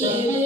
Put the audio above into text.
You.